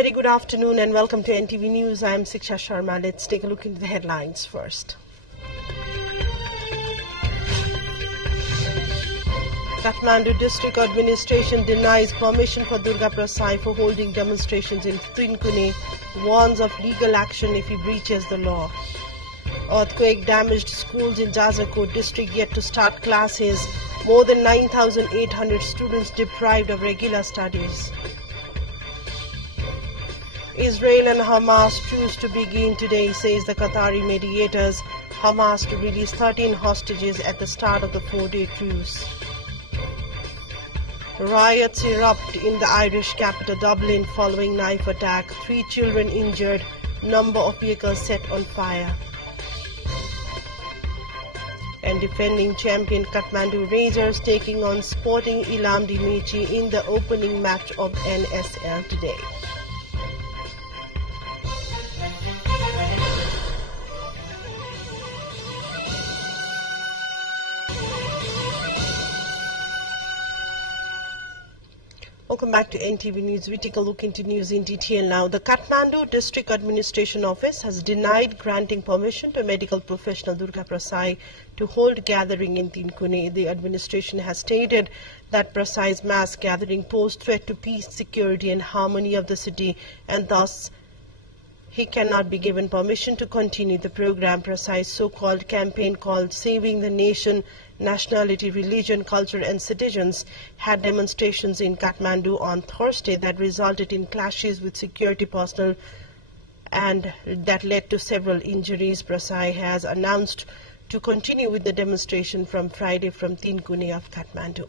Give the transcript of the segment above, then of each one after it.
very good afternoon and welcome to NTV News. I am Siksha Sharma. Let's take a look into the headlines first. Kathmandu District Administration denies permission for Durga Prasad for holding demonstrations in Tinkune, warns of legal action if he breaches the law. Earthquake damaged schools in Jajakot district yet to start classes. More than 9,800 students deprived of regular studies. Israel and Hamas choose to begin today, says the Qatari mediators. Hamas to release 13 hostages at the start of the 4-day truce. Riots erupt in the Irish capital Dublin following knife attack. 3 children injured. Number of vehicles set on fire. And defending champion Kathmandu Rangers taking on Sporting Ilam Dimechi in the opening match of NSL today. Welcome back to NTV News. We take a look into news in detail now. The Kathmandu District Administration Office has denied granting permission to medical professional Durga Prasad to hold gathering in Tinkune. The administration has stated that Prasad's mass gathering posed threat to peace, security and harmony of the city, and thus he cannot be given permission to continue the program. Prasad's so-called campaign called Saving the Nation, Nationality, Religion, Culture and Citizens had demonstrations in Kathmandu on Thursday that resulted in clashes with security personnel and that led to several injuries. Prasad has announced to continue with the demonstration from Friday from Tinkune of Kathmandu.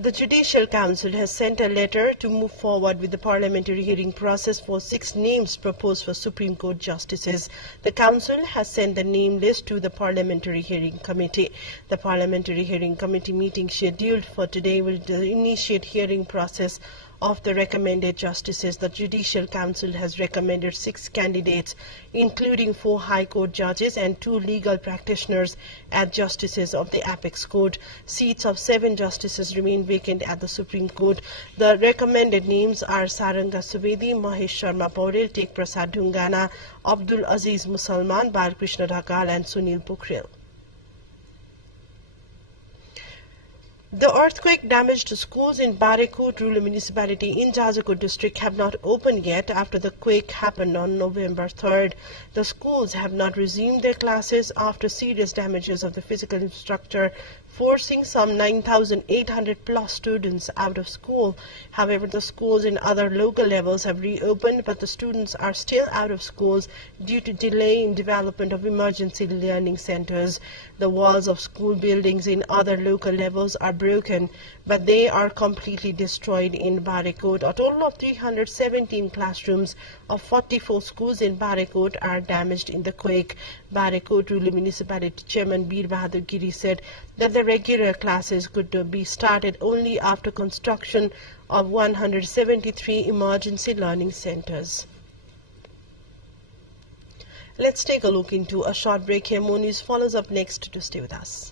The Judicial Council has sent a letter to move forward with the parliamentary hearing process for 6 names proposed for Supreme Court justices. The Council has sent the name list to the Parliamentary Hearing Committee. The Parliamentary Hearing Committee meeting scheduled for today will initiate hearing process of the recommended justices. The Judicial Council has recommended 6 candidates, including 4 High Court judges and 2 legal practitioners as justices of the Apex Court. Seats of 7 justices remain vacant at the Supreme Court. The recommended names are Saranga Subedi, Mahesh Sharma Paurel, Tek Prasad Dhungana, Abdul Aziz Musalman, Balkrishna Dhakal and Sunil Pokhrel. The earthquake-damaged schools in Barekot Rural Municipality in Jajakot district have not opened yet after the quake happened on November 3rd. The schools have not resumed their classes after serious damages of the physical infrastructure, forcing some 9,800 plus students out of school. However, the schools in other local levels have reopened, but the students are still out of schools due to delay in development of emergency learning centers. The walls of school buildings in other local levels are broken, but they are completely destroyed in Barekot. A total of 317 classrooms of 44 schools in Barekot are damaged in the quake. Barekot Rural Municipality Chairman Bir Bahadur Giri said that the regular classes could be started only after construction of 173 emergency learning centers. Let's take a look into a short break here. More news follows up next. To stay with us.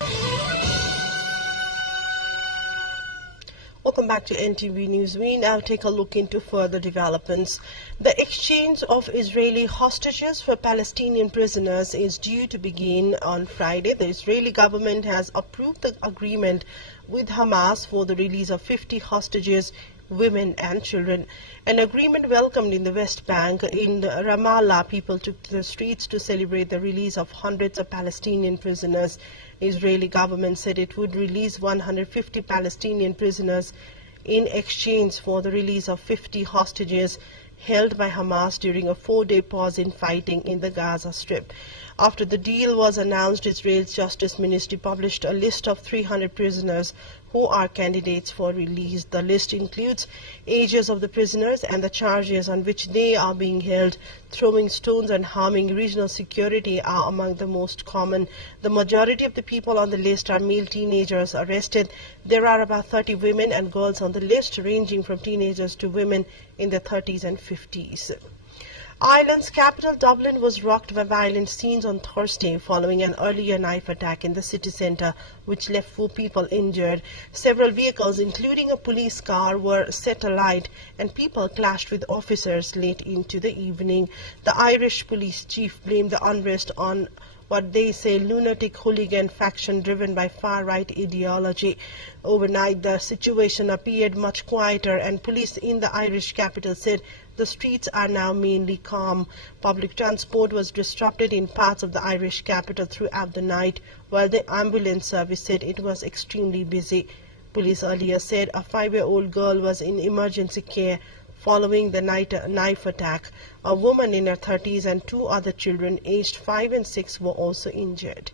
Welcome back to NTV News. We now take a look into further developments. The exchange of Israeli hostages for Palestinian prisoners is due to begin on Friday. The Israeli government has approved the agreement with Hamas for the release of 50 hostages, women and children. An agreement welcomed in the West Bank. In Ramallah, people took to the streets to celebrate the release of hundreds of Palestinian prisoners. The Israeli government said it would release 150 Palestinian prisoners in exchange for the release of 50 hostages held by Hamas during a 4-day pause in fighting in the Gaza Strip. After the deal was announced, Israel's Justice Ministry published a list of 300 prisoners who are candidates for release. The list includes ages of the prisoners and the charges on which they are being held. Throwing stones and harming regional security are among the most common. The majority of the people on the list are male teenagers arrested. There are about 30 women and girls on the list, ranging from teenagers to women in their 30s and 50s. Ireland's capital Dublin was rocked by violent scenes on Thursday following an earlier knife attack in the city centre which left 4 people injured. Several vehicles, including a police car, were set alight and people clashed with officers late into the evening. The Irish police chief blamed the unrest on what they say lunatic hooligan faction driven by far-right ideology. Overnight, the situation appeared much quieter and police in the Irish capital said the streets are now mainly calm. Public transport was disrupted in parts of the Irish capital throughout the night, while the ambulance service said it was extremely busy. Police earlier said a 5-year-old girl was in emergency care following the knife attack. A woman in her 30s and 2 other children aged 5 and 6 were also injured.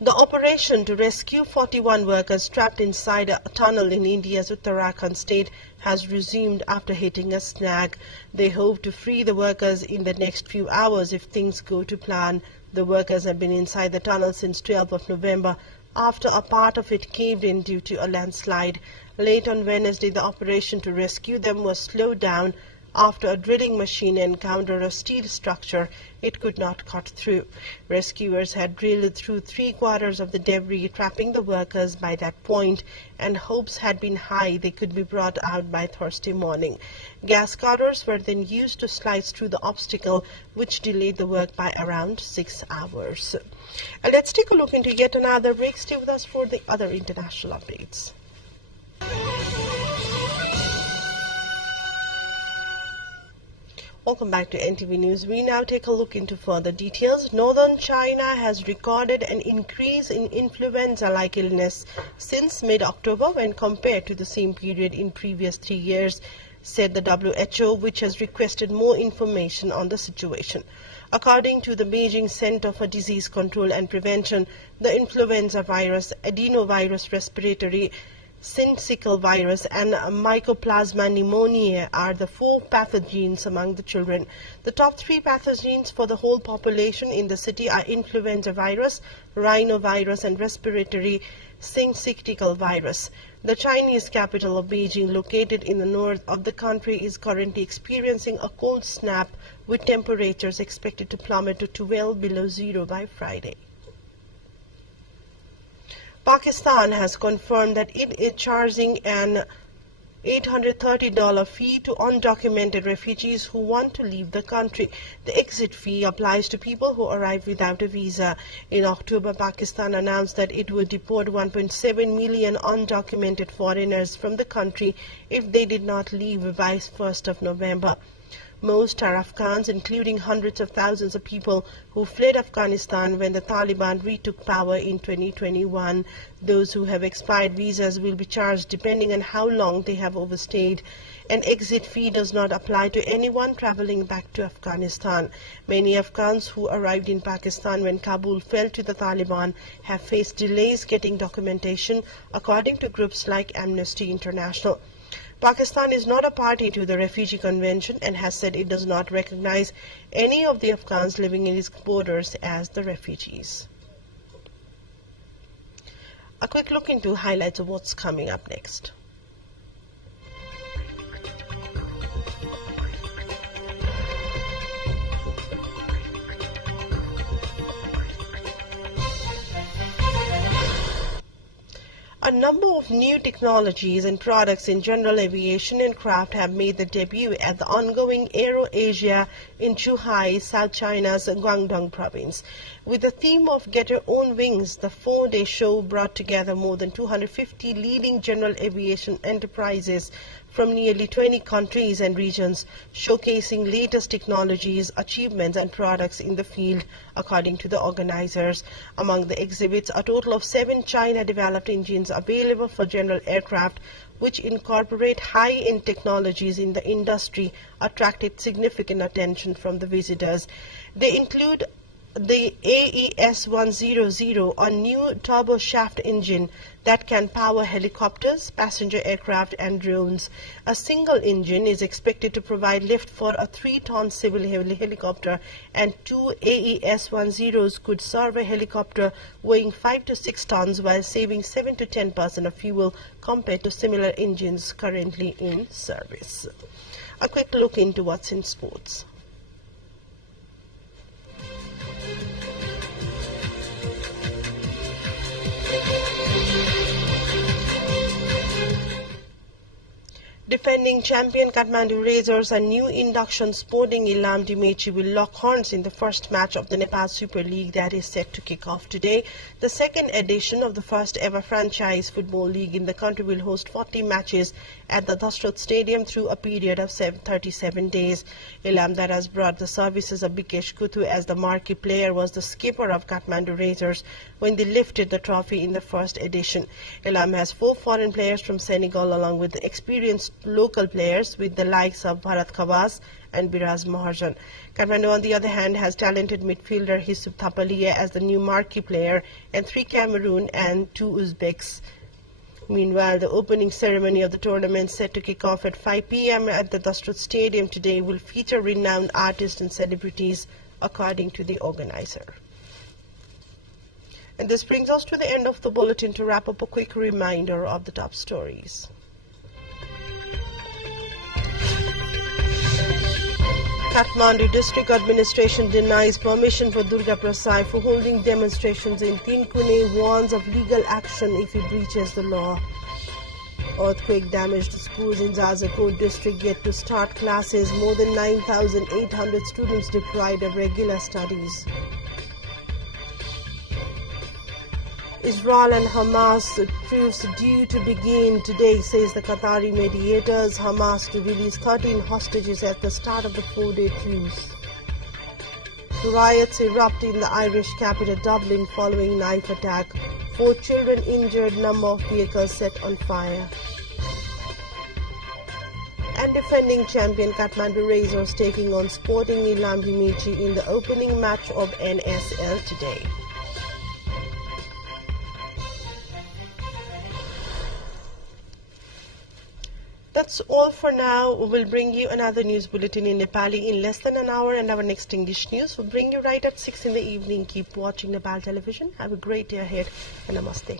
The operation to rescue 41 workers trapped inside a tunnel in India's Uttarakhand state has resumed after hitting a snag. They hope to free the workers in the next few hours if things go to plan. The workers have been inside the tunnel since 12th of November after a part of it caved in due to a landslide. Late on Wednesday, the operation to rescue them was slowed down after a drilling machine encountered a steel structure it could not cut through. Rescuers had drilled through 3/4 of the debris, trapping the workers by that point, and hopes had been high they could be brought out by Thursday morning. Gas cutters were then used to slice through the obstacle, which delayed the work by around 6 hours. And let's take a look into yet another break. Stay with us for the other international updates. Welcome back to NTV News. We now take a look into further details. Northern China has recorded an increase in influenza-like illness since mid-October when compared to the same period in previous 3 years, said the WHO, which has requested more information on the situation. According to the Beijing Center for Disease Control and Prevention, the influenza virus, adenovirus respiratory syncytial virus and Mycoplasma pneumoniae are the 4 pathogens among the children. The top 3 pathogens for the whole population in the city are influenza virus, rhinovirus and respiratory syncytial virus. The Chinese capital of Beijing, located in the north of the country, is currently experiencing a cold snap with temperatures expected to plummet to 12 below zero by Friday. Pakistan has confirmed that it is charging an $830 fee to undocumented refugees who want to leave the country. The exit fee applies to people who arrive without a visa. In October, Pakistan announced that it would deport 1.7 million undocumented foreigners from the country if they did not leave by 1st of November. Most are Afghans, including hundreds of thousands of people who fled Afghanistan when the Taliban retook power in 2021. Those who have expired visas will be charged depending on how long they have overstayed. An exit fee does not apply to anyone traveling back to Afghanistan. Many Afghans who arrived in Pakistan when Kabul fell to the Taliban have faced delays getting documentation, according to groups like Amnesty International. Pakistan is not a party to the Refugee Convention and has said it does not recognize any of the Afghans living in its borders as the refugees. A quick look into highlights of what's coming up next. A number of new technologies and products in general aviation and craft have made their debut at the ongoing Aero Asia in Zhuhai, South China's Guangdong province. With the theme of Get Your Own Wings, the 4-day show brought together more than 250 leading general aviation enterprises from nearly 20 countries and regions, showcasing latest technologies, achievements and products in the field, according to the organizers. Among the exhibits, a total of 7 China-developed engines available for general aircraft, which incorporate high-end technologies in the industry, attracted significant attention from the visitors. They include the AES-100, a new turboshaft engine that can power helicopters, passenger aircraft and drones. A single engine is expected to provide lift for a 3-ton civil helicopter, and 2 AES-10s could serve a helicopter weighing 5 to 6 tons while saving 7 to 10% of fuel compared to similar engines currently in service. A quick look into what's in sports. Defending champion Kathmandu Razors and new induction Sporting Ilam Dimechi will lock horns in the first match of the Nepal Super League that is set to kick off today. The second edition of the first ever franchise football league in the country will host 40 matches at the Dashrot Stadium through a period of 37 days. Ilam, that has brought the services of Bikesh Kuthu as the marquee player, was the skipper of Kathmandu Razors when they lifted the trophy in the first edition. Ilam has 4 foreign players from Senegal along with the experienced local players with the likes of Bharat Khawas and Biraz Maharjan. Kathmandu, on the other hand, has talented midfielder Hisub Thapaliya as the new marquee player and 3 Cameroon and 2 Uzbeks. Meanwhile, the opening ceremony of the tournament, set to kick off at 5 p.m. at the Dashrot Stadium today, will feature renowned artists and celebrities, according to the organizer. And this brings us to the end of the bulletin. To wrap up, a quick reminder of the top stories. Kathmandu District Administration denies permission for Durga Prasad for holding demonstrations in Tinkune, warns of legal action if he breaches the law. Earthquake damaged schools in Jazakot district yet to start classes. More than 9,800 students deprived of regular studies. Israel and Hamas truce due to begin today, says the Qatari mediators. Hamas to release 13 hostages at the start of the 4-day truce. Riots erupt in the Irish capital Dublin following knife attack. 4 children injured, number of vehicles set on fire. And defending champion Kathmandu Razors taking on Sporting Ilam Dimechi in the opening match of NSL today. That's all for now. We'll bring you another news bulletin in Nepali in less than an hour, and our next English news will bring you right at 6 in the evening. Keep watching Nepal television. Have a great day ahead, and namaste.